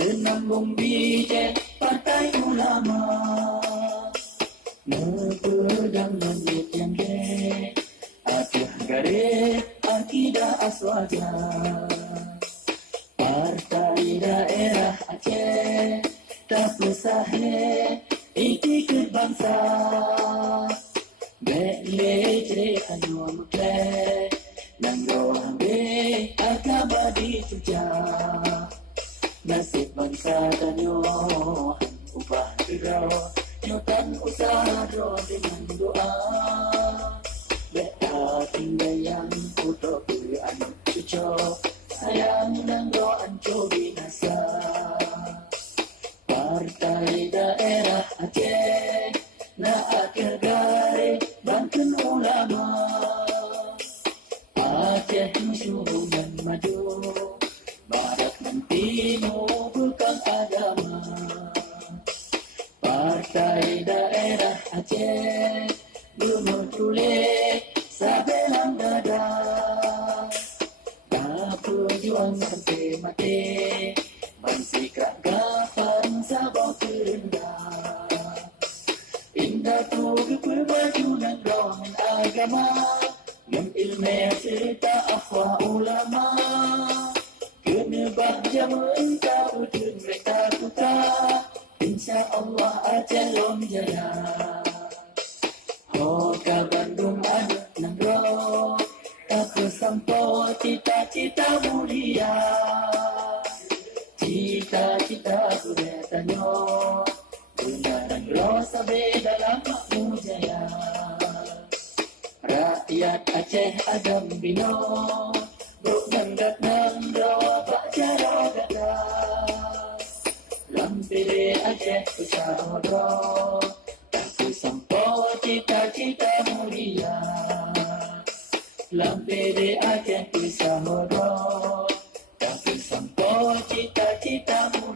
Senambung biji Partai Ulama memegang mandat yang Aceh garis akidah aswaja. Partai daerah Aceh tak pesahe ikut bangsa. Bele cere anu mukle nang roh be agama dicuca. Nasib bangsa tanyo ubah dirau nyutan usaha dengan doa. Beta tinggal yang puto anu cuco sayang nang doa anco binasa. Partai daerah Aceh na akhir gare Banten ulama. Aceh musuh dan maju barat dan timur bukan agama. Partai daerah Aceh bunuh tulis sabelang dada. Tak perjuang sampai mati bersikap gafan sabau terendah. Indah tu berbaju dan doang agama yang ilmiah cerita akhwah ulama. Kena bahagia engkau betul mereka putra. Insya Allah Aceh lom jaya. Hoka Bandung anak nang roh tak kesampo cita-cita mulia. Cita-cita sudah tanyo benaran roh sabe dalam makmu jaya. Rakyat Aceh agam bino Buk nanggat nang doa pak jaro gada. Lampire Aceh usaha tak sampo cita-cita mulia. Lampire Aceh usaha tak sampo cita-cita mulia.